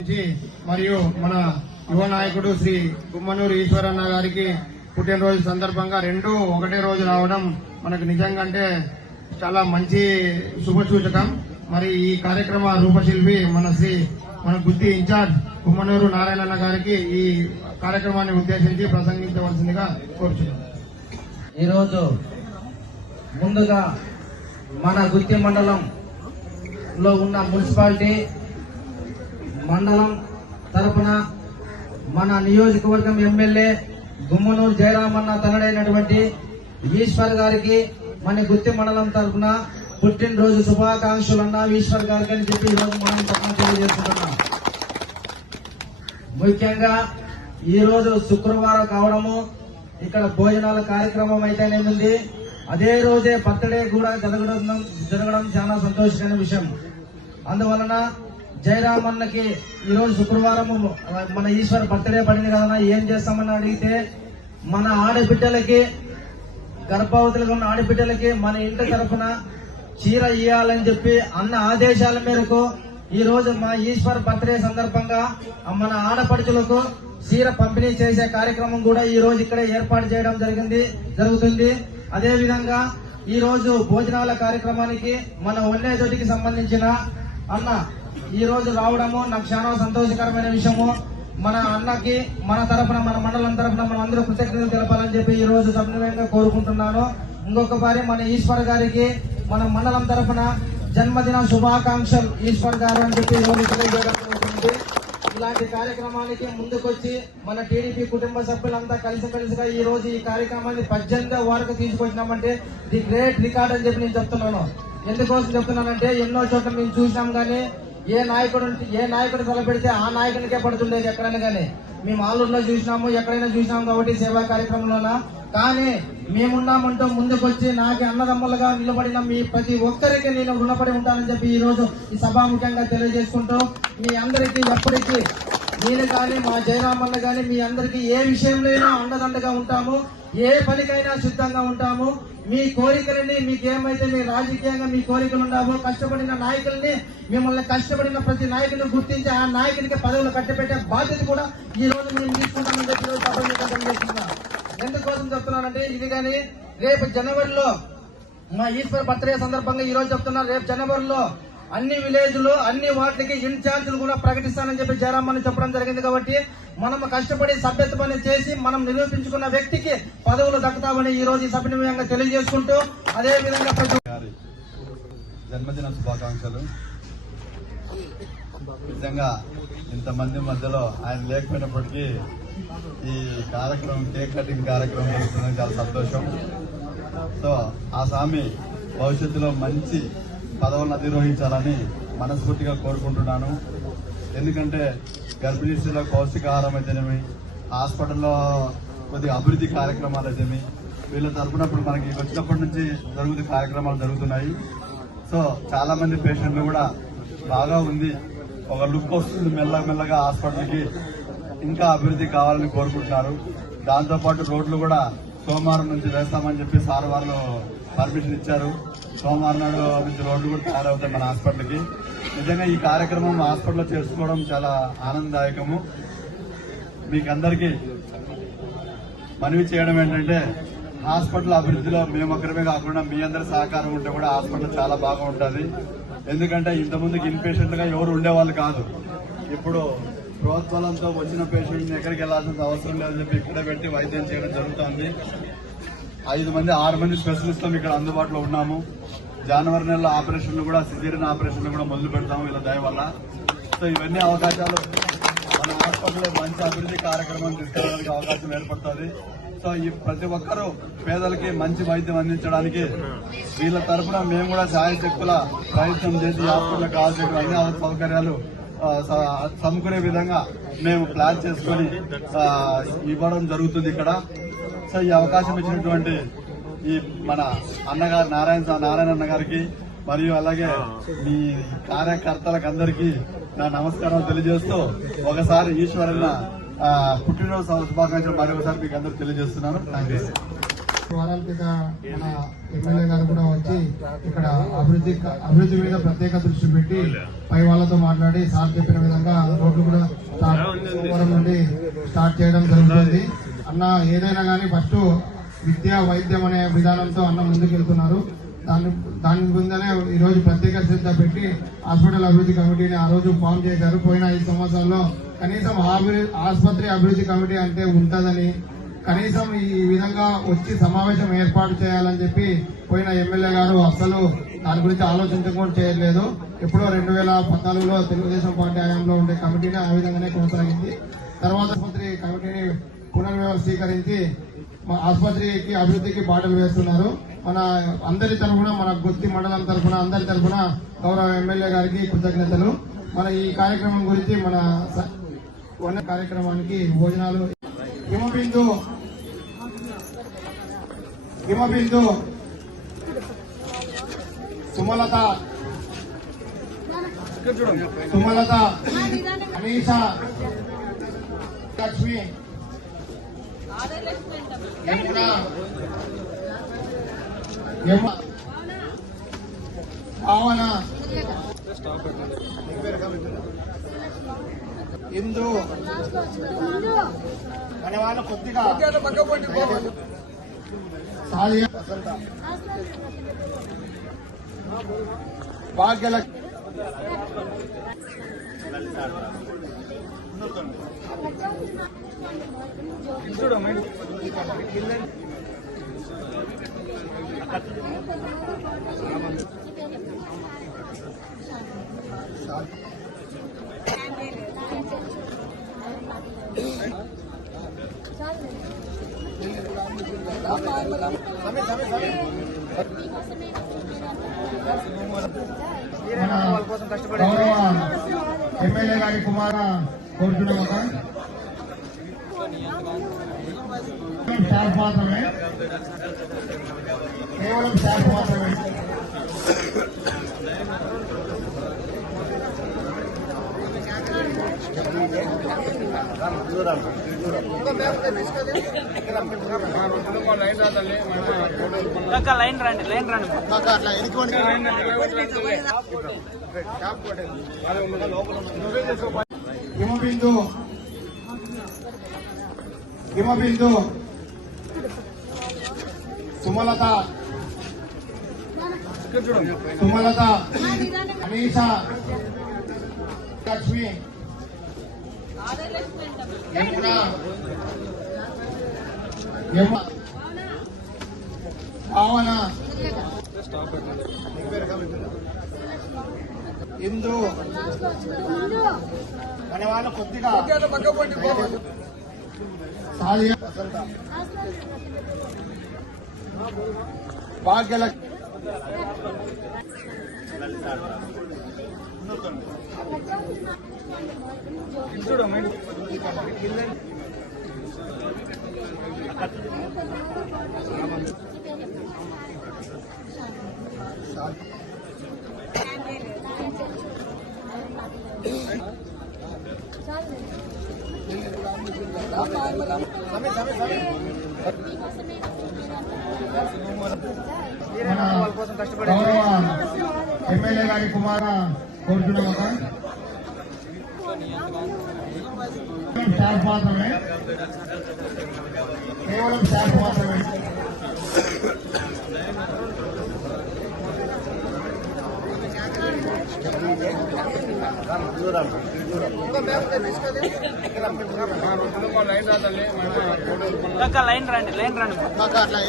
మరియు మన యువ నాయకుడు శ్రీ గుమ్మనూరు ఈశ్వరన్న గారికి పుట్టినరోజు సందర్భంగా రెండు ఒకటే రోజు రావడం మనకు నిజంగా అంటే చాలా మంచి శుభసూచకం. మరి ఈ కార్యక్రమ రూపశిల్పి మన గుత్తి ఇన్ఛార్జ్ గుమ్మనూరు నారాయణన్న గారికి ఈ కార్యక్రమాన్ని ఉద్దేశించి ప్రసంగించవలసిందిగా కోరుచున్నాం. ఈరోజు ముందుగా మన గుత్తి మండలంలో ఉన్న మున్సిపాలిటీ మండలం తరపున మన నియోజకవర్గం ఎమ్మెల్యే గుమ్మనూరు జయరామన్న తనడైనటువంటి ఈశ్వర్ గారికి మన గుత్తి మండలం తరపున పుట్టినరోజు శుభాకాంక్షలు అన్న ఈశ్వర్ గారికి అని చెప్పి ఈరోజు మనం తెలియజేస్తున్నాం. ముఖ్యంగా ఈ రోజు శుక్రవారం కావడము, ఇక్కడ భోజనాల కార్యక్రమం అయితేనేముంది, అదే రోజే బర్త్డే కూడా జరగడం చాలా సంతోషకరమైన విషయం. అందువలన జయరామన్నకి ఈరోజు శుక్రవారం మన ఈశ్వర్ బర్త్డే పడింది కదన్నా, ఏం చేస్తామని అడిగితే మన ఆడబిడ్డలకి, గర్భవతులుగా ఉన్న ఆడబిడ్డలకి మన ఇంటి తరఫున చీర ఇయ్యాలని చెప్పి అన్న ఆదేశాల మేరకు ఈ రోజు మా ఈశ్వర్ బర్త్డే సందర్భంగా మన ఆడపడుచులకు చీర పంపిణీ చేసే కార్యక్రమం కూడా ఈ రోజు ఇక్కడ ఏర్పాటు చేయడం జరుగుతుంది. అదే విధంగా ఈ రోజు భోజనాల కార్యక్రమానికి మన వన్నేజోటికి సంబంధించిన అన్న ఈ రోజు రావడము నాకు చాలా సంతోషకరమైన విషయము. మన అన్నకి మన తరఫున, మన మండలం తరఫున మనం అందరూ కృతజ్ఞతలు తెలపాలని చెప్పి ఈ రోజు సవినయంగా కోరుకుంటున్నాను. ఇంకొకసారి మన ఈశ్వర్ గారికి మన మండలం తరఫున జన్మదిన శుభాకాంక్షలు ఈశ్వర్ గారు అని చెప్పి తెలియజేయడం. ఇలాంటి కార్యక్రమానికి ముందుకొచ్చి మన టీడీపీ కుటుంబ సభ్యులంతా కలిసిగా ఈ రోజు ఈ కార్యక్రమాన్ని 18వ వారికి తీసుకొచ్చినామంటే ది గ్రేట్ రికార్డ్ అని చెప్పి నేను చెప్తున్నాను. ఎందుకోసం చెప్తున్నానంటే ఎన్నో చోట్ల మేము చూసినాం కానీ ఏ నాయకుడు తలపెడితే ఆ నాయకునికే పడుతుండేది ఎక్కడైనా కానీ. మేము ఆలూరులో చూసినాము, ఎక్కడైనా చూసినాము కాబట్టి సేవా కార్యక్రమంలోన. కానీ మేమున్నామంటూ ముందుకొచ్చి నాకు అన్నదమ్ములుగా నిలబడిన మీ ప్రతి ఒక్కరికి నేను రుణపడి ఉంటానని చెప్పి ఈ రోజు ఈ సభాముఖ్యంగా తెలియజేసుకుంటూ మీ అందరికీ ఎప్పటికీ నేను కానీ మా జయరామన్న కానీ మీ అందరికీ ఏ విషయంలో అండదండగా ఉంటాము, ఏ పనికైనా సిద్ధంగా ఉంటాము. మీ కోరికలని, మీకేమైతే మీ రాజకీయంగా మీ కోరికలు ఉన్నావో, కష్టపడిన నాయకుల్ని, మిమ్మల్ని కష్టపడిన ప్రతి నాయకుని గుర్తించి ఆ నాయకునికి పదవులు కట్టబెట్టే బాధ్యత కూడా ఈ రోజు మేము తీసుకుంటామని చెప్పి ఎందుకోసం చెప్తున్నానంటే ఇది కానీ రేపు జనవరిలో మా ఈశ్వర్ బర్త్డే సందర్భంగా ఈ రోజు చెప్తున్నారు, రేపు జనవరిలో అన్ని విలేజ్లు, అన్ని వార్డులకి ఇన్ఛార్జీలు కూడా ప్రకటిస్తానని చెప్పి జయరామని చెప్పడం జరిగింది. కాబట్టి మనం కష్టపడి సభ్యత్వాన్ని చేసి మనం నిరూపించుకున్న వ్యక్తికి పదవులు దక్కుతామని ఈ రోజు ఈ సభ్యునియంగా తెలియజేసుకుంటూ, అదే విధంగా జన్మదిన శుభాకాంక్షలు. నిజంగా ఇంతమంది మధ్యలో ఆయన లేకపోయినప్పటికీ ఈ కార్యక్రమం, కేక్ కటింగ్ కార్యక్రమం జరుగుతుంది, చాలా సంతోషం. సో ఆ స్వామి భవిష్యత్తులో మంచి పదవులను అధిరోహించాలని మనస్ఫూర్తిగా కోరుకుంటున్నాను. ఎందుకంటే గర్భిణీ స్త్రీలో పౌష్టికాహారం అయితేనేమి, హాస్పిటల్లో కొద్దిగా అభివృద్ధి కార్యక్రమాలు అయితేమి, వీళ్ళ తరపునప్పుడు మనకి వచ్చినప్పటి నుంచి కార్యక్రమాలు జరుగుతున్నాయి. సో చాలా మంది పేషెంట్లు కూడా బాగా ఉంది, ఒక లుక్ వస్తుంది, మెల్లగా హాస్పిటల్కి ఇంకా అభివృద్ధి కావాలని కోరుకుంటున్నారు. దాంతోపాటు రోడ్లు కూడా సోమవారం నుంచి వేస్తామని చెప్పి సార్ వాళ్ళు పర్మిషన్ ఇచ్చారు. సోమవారం నాడు నుంచి రోడ్లు కూడా తయారవుతాయి మన హాస్పిటల్కి. నిజంగా ఈ కార్యక్రమం హాస్పిటల్లో చేసుకోవడం చాలా ఆనందదాయకము. మీకందరికీ మనవి చేయడం ఏంటంటే, హాస్పిటల్ అభివృద్ధిలో మేము ఒక్కరిమే కాకుండా మీ అందరి సహకారం ఉంటే కూడా హాస్పిటల్ చాలా బాగా ఉంటుంది. ఎందుకంటే ఇంతకుముందుకు ఇన్ పేషెంట్గా ఎవరు ఉండేవాళ్ళు కాదు. ఇప్పుడు ప్రోత్సాహంతో వచ్చిన పేషెంట్ని ఎక్కడికి వెళ్లాల్సిన అవసరం లేదని చెప్పి ఇక్కడ పెట్టి వైద్యం చేయడం జరుగుతుంది. 6 మంది స్పెషలిస్టులు ఇక్కడ అందుబాటులో ఉన్నాము. జనవరి నెలలో ఆపరేషన్లు కూడా, సిజేరియన్ ఆపరేషన్లు కూడా మొదలు పెడతాము వీళ్ళ దయ వల్ల. సో ఇవన్నీ అవకాశాలు మన హాస్పిటల్లో మంచి అభివృద్ధి కార్యక్రమం తీసుకెళ్ళడానికి అవకాశం ఏర్పడుతుంది. సో ఈ ప్రతి ఒక్కరూ పేదలకి మంచి వైద్యం అందించడానికి వీళ్ళ తరఫున మేము కూడా శాయశక్తుల ప్రయత్నం చేసి హాస్పిటల్ కావాల్సిన అన్ని సౌకర్యాలు సమకూరే విధంగా మేము ప్లాన్ చేసుకుని ఇవ్వడం జరుగుతుంది ఇక్కడ. సో ఈ అవకాశం ఇచ్చినటువంటి ఈ మన అన్నగారు నారాయణ గారికి మరియు అలాగే మీ కార్యకర్తలకు అందరికీ నా నమస్కారం తెలియజేస్తూ ఒకసారి ఈశ్వరన్న పుట్టినరోజు శుభాకాంక్షలు మరొకసారి మీకు అందరూ తెలియజేస్తున్నాను. Thank you. వారాల క్రితం మన ఎమ్మెల్యే గారు కూడా వచ్చి ఇక్కడ అభివృద్ధి మీద ప్రత్యేక దృష్టి పెట్టి పై వాళ్ళతో మాట్లాడి సార్ చెప్పిన విధంగా రోడ్లు కూడా సోమవారం నుండి స్టార్ట్ చేయడం జరుగుతుంది. అన్న ఏదైనా కానీ ఫస్ట్ విద్య వైద్యం అనే విధానంతో అన్న ముందుకెళ్తున్నారు. దాని ముందనే ఈ రోజు ప్రత్యేక శ్రద్ధ పెట్టి హాస్పిటల్ అభివృద్ధి కమిటీని ఆ రోజు ఫామ్ చేశారు. పోయిన 5 సంవత్సరాల్లో కనీసం ఆసుపత్రి అభివృద్ధి కమిటీ అంటే ఉంటుందని, కనీసం ఈ విధంగా వచ్చి సమావేశం ఏర్పాటు చేయాలని చెప్పి పోయిన ఎమ్మెల్యే గారు అసలు దాని గురించి ఆలోచించకుండా చేయలేదు. ఎప్పుడో 2014లో తెలుగుదేశం పార్టీ హయాంలో ఉండే కమిటీని ఆ విధంగానే కొనసాగింది. తర్వాత ఆసుపత్రి కమిటీని పునర్వ్యవస్థీకరించి ఆసుపత్రికి అభివృద్ధికి బాటలు వేస్తున్నారు. మన అందరి తరఫున, మన గుత్తి మండలం తరఫున, అందరి తరఫున గౌరవ ఎమ్మెల్యే గారికి కృతజ్ఞతలు. మన ఈ కార్యక్రమం గురించి మన కార్యక్రమానికి భోజనాలు హిమబిందు సుమలత అనీష లక్ష్మి భావన ఇందు అనే వాళ్ళు కొద్దిగా సాలియా భాగ్యలక్ష్మి గౌరవ ఎమ్మెల్యే గారి కుమార కోరుతున్నాం. స్టాఫ్ మాత్రమే, కేవలం స్టాఫ్ మాత్రమే. లైన్ రండి అట్లా హిమబిందు సుమలత అనీష లక్ష్మి భావన ఇందు అనే వాళ్ళు కొద్దిగా సాలియా భాగ్యలక్ష్మి గౌరవ ఎమ్మెల్యే గారి కుమార కోరుతున్నాం. స్టాఫ్ మాత్రమే, కేవలం స్టాఫ్ మాత్రమే. లైన్ రండి అట్లా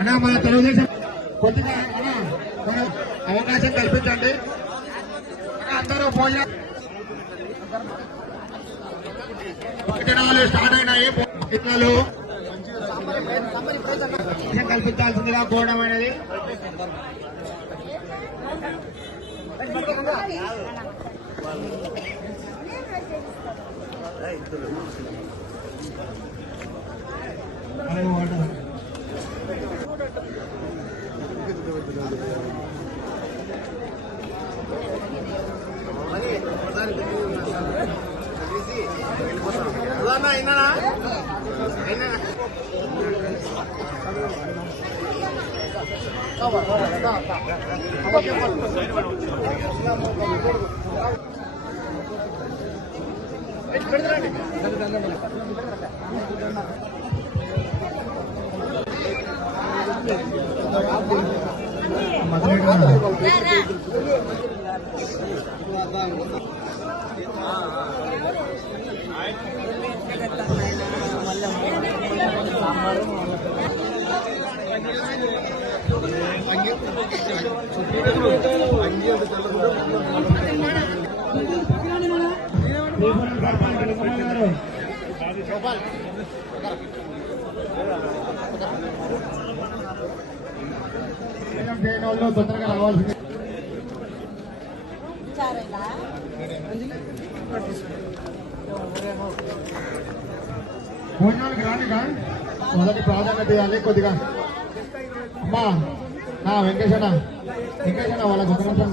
అన్నా మన తెలుగుదేశం కొద్దిగా అవకాశం కల్పించండి. అందరూ భోజనం స్టార్ట్ అయినాయి. పిల్లలు కల్పించాల్సిందిగా కోరడం అనేది. చేయని వాళ్ళు తొందరగా రావాల్సింది. భోజనానికి రాండి కానీ మొదటి ప్రాధాన్యత ఇవ్వాలి కొద్దిగా. అమ్మా వెంకటేశన్న వాళ్ళకి ఒక నిమిషం